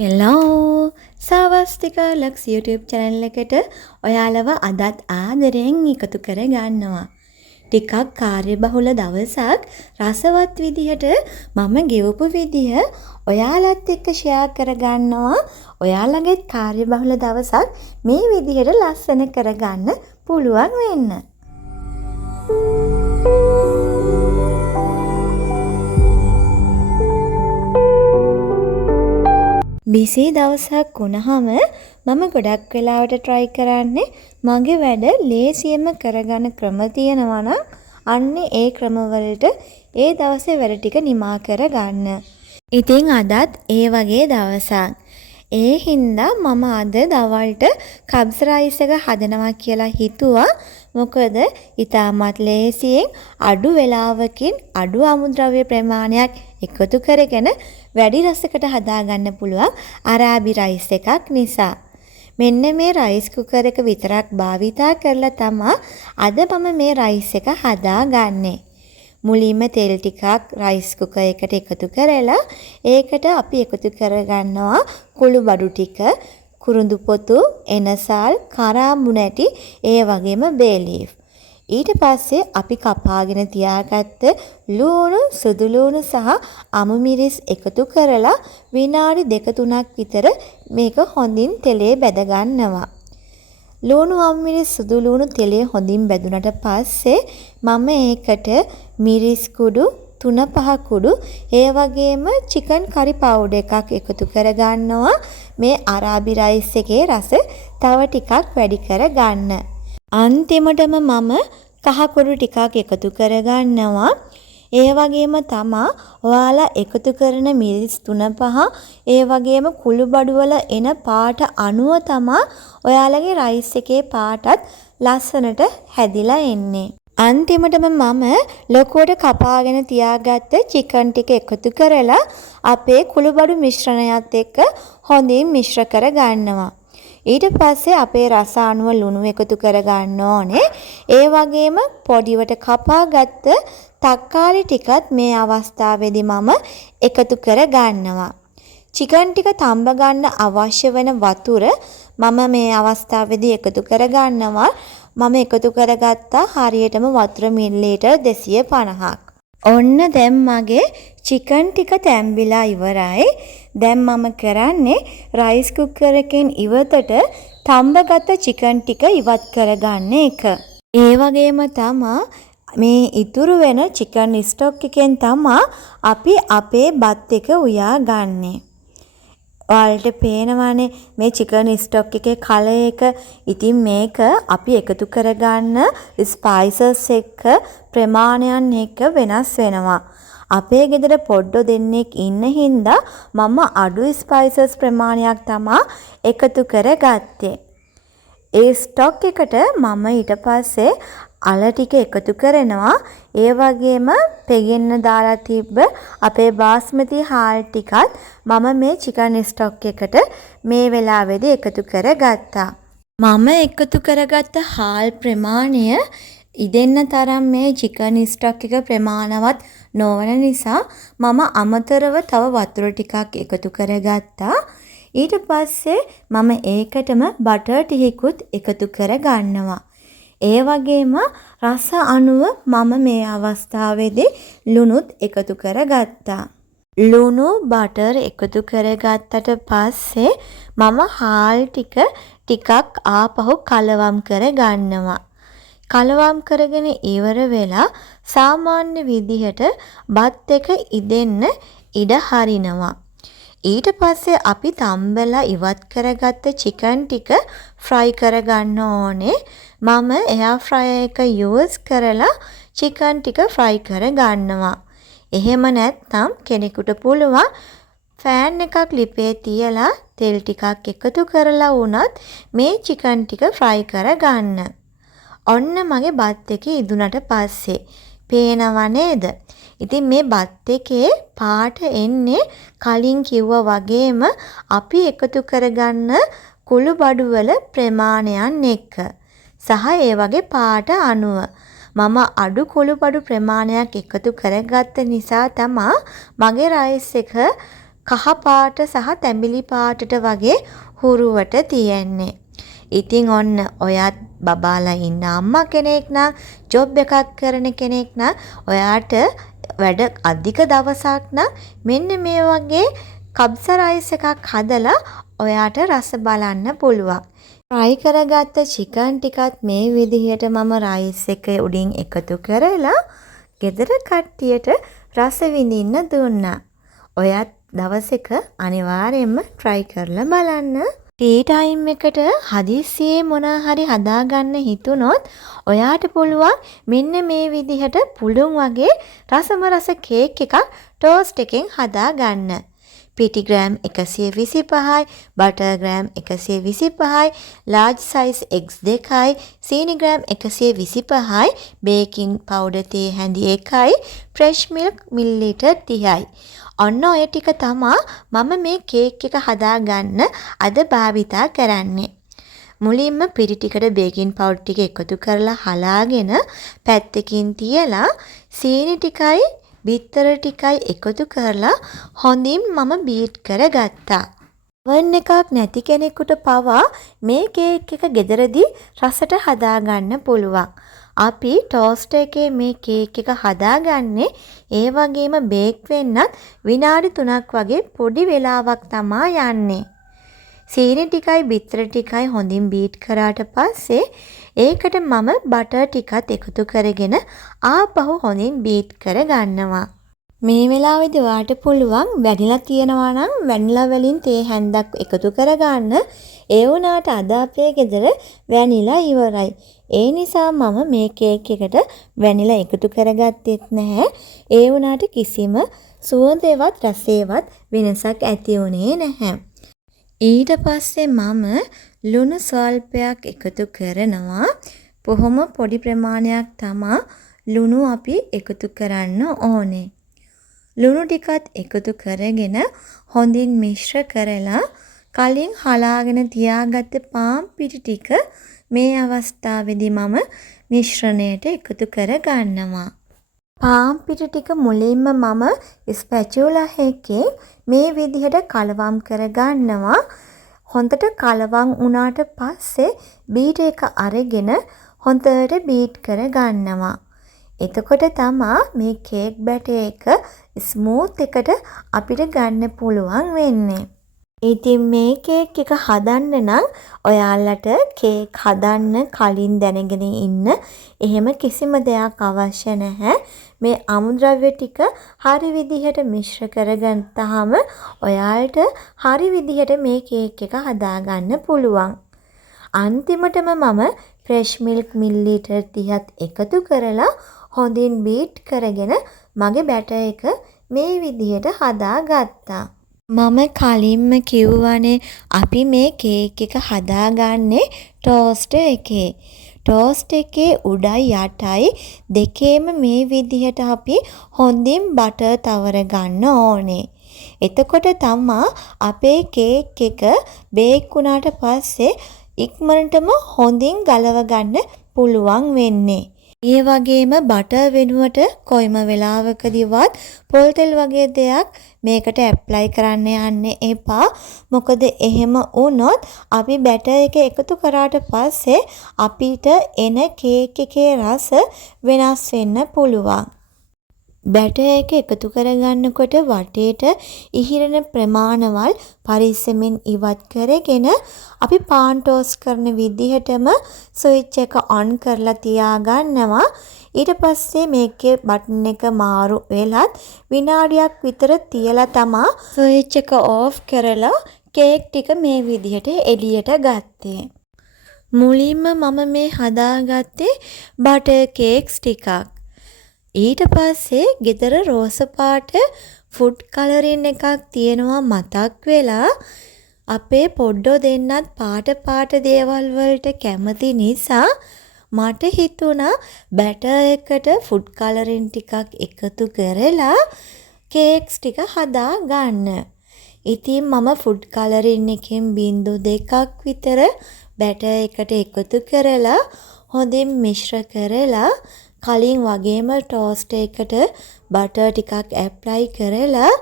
Hello සවස්තික Lux YouTube channel එකට ඔයාලව අදත් ආදරෙන් එකතු කර ගන්නවා. ටිකක් කාර්යබහුල දවසක් රසවත් විදිහට මම ගෙවපු විදිහ ඔයාලත් එක්ක ෂෙයා කර ගන්නවා. ඔයාලගේත් කාර්යබහුල දවසක් මේ විදිහට ලස්සන කරගන්න පුළුවන් වෙන්න. බිසි දවසක් වුණාම මම ගොඩක් වෙලාවට try කරන්නේ මගේ වැඩ ලේසියෙන්ම කරගන්න ක්‍රම තියෙනවා නම් අන්න ඒ ක්‍රමවලට ඒ දවසේ වැඩ ටික නිමා කරගන්න. ඉතින් අදත් ඒ වගේ දවසක්. ඒ හින්දා මම අද දවල්ට කබ්ස් රයිස් එක හදනවා කියලා හිතුවා. මොකද ඊටමත් ලේසියෙන් අඩු වෙලාවකින් අඩු අමුද්‍රව්‍ය ප්‍රමාණයක් එකතු කරගෙන වැඩි රසකට හදාගන්න පුළුවන් අරාබි රයිස් එකක් නිසා. මෙන්න මේ රයිස් කුකර් එක විතරක් භාවිතා කරලා තමයි අද මම මේ රයිස් එක හදාගන්නේ. මුලින්ම තෙල් ටිකක් රයිස් කුකර් එකට එකතු කරලා ඒකට අපි එකතු කරගන්නවා කුළු බඩු ටික, කුරුඳු පොතු, එනසල්, කරාඹු නැටි, ඒ වගේම බේ ලීෆ්. ඊට පස්සේ අපි කපාගෙන තියාගත්ත ලුණු, සුදු ලුණු සහ අමු මිරිස් එකතු කරලා විනාඩි 2-3ක් විතර මේක හොඳින් තෙලේ බැද ගන්නවා. ලුණු, අමු මිරිස්, සුදු ලුණු තෙලේ හොඳින් බැදුනට පස්සේ මම ඒකට මිරිස් කුඩු 3-5 කුඩු, ඒ වගේම චිකන් කරි පවුඩර් එකක් එකතු කර ගන්නවා. මේ අරාබි රයිස් එකේ රස තව ටිකක් වැඩි කර ගන්න. අන්තිමටම මම කහ කුඩු ටිකක් එකතු කර ගන්නවා. ඒ වගේම තමා ඔයාලා එකතු කරන මිරිස් 3-5 ඒ වගේම කුළු බඩු වල එන පාට අනුව තමා ඔයාලගේ රයිස් එකේ පාටත් ලස්සනට හැදිලා එන්නේ. අන්තිමටම මම ලොකුවට කපාගෙන තියාගත්ත චිකන් ටික එකතු කරලා අපේ කුළු බඩු මිශ්‍රණයත් එක්ක හොඳින් මිශ්‍ර කර ගන්නවා. ඊට පස්සේ අපේ රස අනුව ලුණු එකතු කර ගන්න ඕනේ. ඒ වගේම පොඩිවට කපාගත්ත තක්කාලි ටිකත් මේ අවස්ථාවේදී මම එකතු කර ගන්නවා. චිකන් ටික තඹ ගන්න අවශ්‍ය වෙන වතුර මම මේ අවස්ථාවේදී එකතු කර ගන්නවා. මම එකතු කරගත්තා හරියටම වතුර මිලිලීටර් 250ක්. ඔන්න දැන් මගේ චිකන් ටික තැම්බිලා ඉවරයි. දැන් මම කරන්නේ රයිස් කුකර් එකෙන් ඉවතට තඹගත චිකන් ටික ඉවත් කරගන්න එක. ඒ වගේම තමා මේ ඉතුරු වෙන චිකන් ස්ටොක් එකෙන් තමා අපි අපේ බත් එක උයා ගන්නෙ. ඔයාලට පේනවානේ මේ චිකන් ස්ටොක් එකේ කලර් එක. ඉතින් මේක අපි එකතු කරගන්න ස්පයිසස් එක්ක ප්‍රමාණයන් එක්ක වෙනස් වෙනවා. අපේ ගෙදර පොඩ්ඩෝ දෙන්නෙක් ඉන්න හින්දා මම අඩු ස්පයිසස් ප්‍රමාණයක් තමා එකතු කරගත්තේ. ඒ ස්ටොක් එකට මම ඊට පස්සේ අල ටික එකතු කරනවා. ඒ වගේම පෙගෙන්න දාලා තිබ්බ අපේ බාස්මති හාල් ටිකත් මම මේ චිකන් ස්ටොක් එකට මේ වෙලාවේදී එකතු කරගත්තා. මම එකතු කරගත්ත හාල් ප්‍රමාණය ඉදෙන්න තරම් මේ චිකන් ස්ටොක් එක ප්‍රමාණවත් නොවන නිසා මම අමතරව තව වතුර ටිකක් එකතු කරගත්තා. ඊට පස්සේ මම ඒකටම බටර් ටිකකුත් එකතු කර ගන්නවා. ඒ වගේම රස අනුව මම මේ අවස්ථාවේදී ලුණුත් එකතු කරගත්තා. ලුණු බටර් එකතු කරගත්තට පස්සේ මම හාල් ටිකක් ආපහු කලවම් කර ගන්නවා. කලවම් කරගෙන ඉවර වෙලා සාමාන්‍ය විදිහට බත් එක ඉදෙන්න ඉඩ හරිනවා. ඊට පස්සේ අපි තම්බලා ඉවත් කරගත්ත චිකන් ටික ෆ්‍රයි කරගන්න ඕනේ. මම එයා ෆ්‍රයර් එක යූස් කරලා චිකන් ටික ෆ්‍රයි කර ගන්නවා. එහෙම නැත්නම් කෙනෙකුට පුළුවන් ෆෑන් එකක් ලිපේ තියලා තෙල් ටිකක් එකතු කරලා වුණත් මේ චිකන් ටික ෆ්‍රයි කර ගන්න. ඔන්න මගේ බත් එකේ ඉදුණට පස්සේ පේනව නේද? ඉතින් මේ බත් එකේ පාට එන්නේ කලින් කිව්වා වගේම අපි එකතු කරගන්න කුළු බඩු වල ප්‍රමාණයන් එක්ක සහ ඒ වගේ පාට අනුව මම අඩු කුළු බඩු ප්‍රමාණයක් එකතු කරගත්ත නිසා තමා මගේ රයිස් එක කහ පාට සහ තැඹිලි පාටට වගේ හුරුවට තියෙන්නේ. ඉතින් ඔන්න ඔයත් බබාලා ඉන්න අම්මා කෙනෙක් නම් ජොබ් එකක් කරන කෙනෙක් නම් ඔයාට වැඩ අධික දවසක් නම් මෙන්න මේ වගේ කබ්ස රයිස් එකක් හදලා ඔයාට රස බලන්න පුළුවන්. ෆ්‍රයි කරගත්ත චිකන් ටිකත් මේ විදිහට මම රයිස් එක උඩින් එකතු කරලා ගෙදර කට්ටියට රස විඳින්න දුන්නා. ඔයත් දවසක අනිවාර්යයෙන්ම try කරලා බලන්න. ටී ටයිම් එකට හදිස්සියේ මොනා හරි හදාගන්න හිතුනොත් ඔයාට පුළුවන් මෙන්න මේ විදිහට පුළුන් වගේ රසම රස කේක් එකක් ටෝස්ට් එකෙන් හදාගන්න. පිටි ග්‍රෑම් 125යි, බටර් ග්‍රෑම් 125යි, large size eggs 2යි, සීනි ග්‍රෑම් 125යි, බේකින් පවුඩර් තේ හැඳි 1යි, fresh milk මිලිලීටර් 30යි. ඔන්න ඔය ටික තමා මම මේ කේක් එක හදාගන්න අද භාවිතා කරන්නේ. මුලින්ම පිටි ටිකට බේකින් පවුඩර් ටික එකතු කරලා හලාගෙන පැත්තකින් තියලා සීනි ටිකයි බිත්තර ටිකයි එකතු කරලා හොඳින් මම බීට් කරගත්තා. oven එකක් නැති කෙනෙකුට පවා මේ කේක් එක ගෙදරදී රසට හදාගන්න පුළුවන්. අපි ටෝස්ට් එකේ මේ කේක් එක හදාගන්නේ ඒ වගේම බේක් වෙන්නත් විනාඩි 3ක් වගේ පොඩි වෙලාවක් තමා යන්නේ. සීනි ටිකයි බිත්තර ටිකයි හොඳින් බීට් කරාට පස්සේ ඒකට මම බටර් ටිකත් එකතු කරගෙන ආපහු හොඳින් බීට් කරගන්නවා. මේ වෙලාවේදී ඔයාට පුළුවන් වැනිලා තියනවා නම් වැනිලා වලින් තේ හැන්දක් එකතු කරගන්න. ඒ වුණාට අද අපේ ගෙදර වැනිලා ඉවරයි. ඒ නිසා මම මේ කේක් එකට වැනිලා එකතු කරගත්තෙත් නැහැ. ඒ වුණාට කිසිම සුවඳේවත් රසේවත් වෙනසක් ඇති වුණේ නැහැ. ඊට පස්සේ මම ලුණු ස්වල්පයක් එකතු කරනවා. බොහොම පොඩි ප්‍රමාණයක් තමා ලුණු අපි එකතු කරන්න ඕනේ. ලුණු ටිකත් එකතු කරගෙන හොඳින් මිශ්‍ර කරලා කලින් හලාගෙන තියාගත්ත පාන් පිටි ටික මේ අවස්ථාවේදී මම මිශ්‍රණයට එකතු කර ගන්නවා. පාන් පිටි ටික මුලින්ම මම ස්පැචුලා එකකින් මේ විදිහට කලවම් කර ගන්නවා. හොඳට කලවම් වුණාට පස්සේ බීටර් එක අරගෙන හොඳට බීට් කර ගන්නවා. එතකොට තමා මේ කේක් බැටර් එක ස්මූත් එකට අපිට ගන්න පුළුවන් වෙන්නේ. ඉතින් මේ කේක් එක හදන්න නම් ඔයාලට කේක් හදන්න කලින් දැනගෙන ඉන්න එහෙම කිසිම දෙයක් අවශ්‍ය නැහැ. මේ අමුද්‍රව්‍ය ටික හරි විදිහට මිශ්‍ර කරගත්තාම ඔයාලට හරි විදිහට මේ කේක් එක හදාගන්න පුළුවන්. අන්තිමටම මම fresh milk මිලිලීටර් 30ත් එකතු කරලා හොඳින් බීට් කරගෙන මගේ බැටර් එක මේ විදිහට හදාගත්තා. මම කලින්ම කිව්වනේ අපි මේ කේක් එක හදාගන්නේ ටෝස්ට් එකේ. ටෝස්ට් එකේ උඩයි යටයි දෙකේම මේ විදිහට අපි හොඳින් බටර් තවර ගන්න ඕනේ. එතකොට තමා අපේ කේක් එක බේක් වුණාට පස්සේ ඉක්මනටම හොඳින් ගලව ගන්න පුළුවන් වෙන්නේ. ඒ වගේම බටර් වෙනුවට කොයිම වෙලාවකදීවත් පොල් තෙල් වගේ දෙයක් මේකට ඇප්ලයි කරන්න යන්න එපා. මොකද එහෙම වුණොත් අපි බැටර් එක එකතු කරාට පස්සේ අපිට එන කේක් එකේ රස වෙනස් වෙන්න පුළුවන්. බැටර් එක එකතු කරගන්නකොට වටේට ඉහිරෙන ප්‍රමාණවල් පරිස්සමෙන් ඉවත් කරගෙන අපි පාන් ටෝස්ට් කරන විදිහටම ස්විච් එක ඔන් කරලා තියාගන්නවා. ඊට පස්සේ මේකේ බටන් එක මාරු වෙලත් විනාඩියක් විතර තියලා තමා ස්විච් එක ඕෆ් කරලා කේක් ටික මේ විදිහට එළියට ගත්තේ. මුලින්ම මම මේ හදාගත්තේ බටර් කේක්ස් ටිකක්. ඊට පස්සේ ගෙදර රෝස පාට ෆුඩ් කලරින් එකක් තියෙනවා මතක් වෙලා අපේ පොඩ්ඩෝ දෙන්නත් පාට දේවල් වලට කැමති නිසා මට හිතුණා බැටර් එකට ෆුඩ් කලරින් ටිකක් එකතු කරලා කේක්ස් ටික හදා ගන්න. ඉතින් මම ෆුඩ් කලරින් එකෙන් බිංදු 2ක් විතර බැටර් එකට එකතු කරලා හොඳින් මිශ්‍ර කරලා කලින් වගේම ටෝස්ට් එකට බටර් ටිකක් ඇප්ලයි කරලා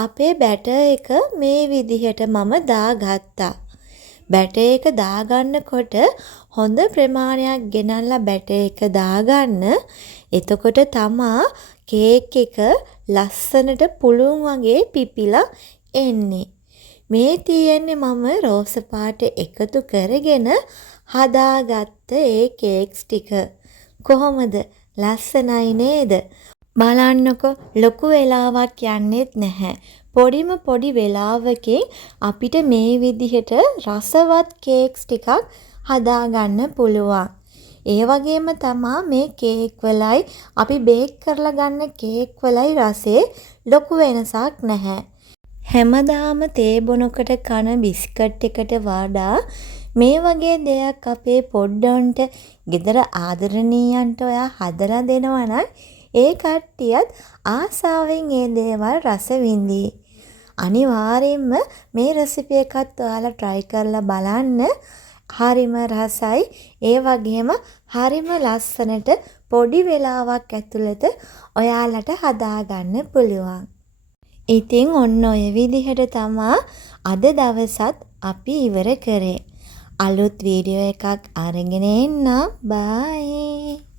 අපේ බැටර් එක මේ විදිහට මම දාගත්තා. බැටර් එක දාගන්නකොට හොඳ ප්‍රමාණයක් ගෙනල්ලා බැටර් එක දාගන්න. එතකොට තමා කේක් එක ලස්සනට පුළුන් වගේ පිපිලා එන්නේ. මේ තියෙන්නේ මම රෝස පාට එකතු කරගෙන හදාගත්ත ඒ කේක්ස් ටික. කොහොමද? ලස්සනයි නේද? බලන්නකො ලොකු වෙලාවක් යන්නෙත් නැහැ. පොඩිම පොඩි වෙලාවකින් අපිට මේ විදිහට රසවත් කේක්ස් ටිකක් හදාගන්න පුළුවන්. ඒ වගේම තමා මේ කේක් වලයි අපි බේක් කරලා ගන්න කේක් වලයි රසේ ලොකු වෙනසක් නැහැ. හැමදාම තේ බොනකොට කන බිස්කට් එකට වඩා මේ වගේ දෙයක් අපේ පොඩ්ඩොන්ට ගෙදර ආදරණීයන්ට ඔයා හදලා දෙනවා නම් ඒ කට්ටියත් ආසාවෙන් ඒ දේවල් රස විඳී. අනිවාර්යෙන්ම මේ රෙසිපි එකත් ඔයාලා try කරලා බලන්න. හරිම රසයි. ඒ වගේම හරිම ලස්සනට පොඩි වෙලාවක් ඇතුළත ඔයාලට හදාගන්න පුළුවන්. ඉතින් ඔන්න ඔය විදිහට තමා අද දවසත් අපි ඉවර කරේ. අලුත් වීඩියෝ එකක් අරගෙන එන්න. බයි.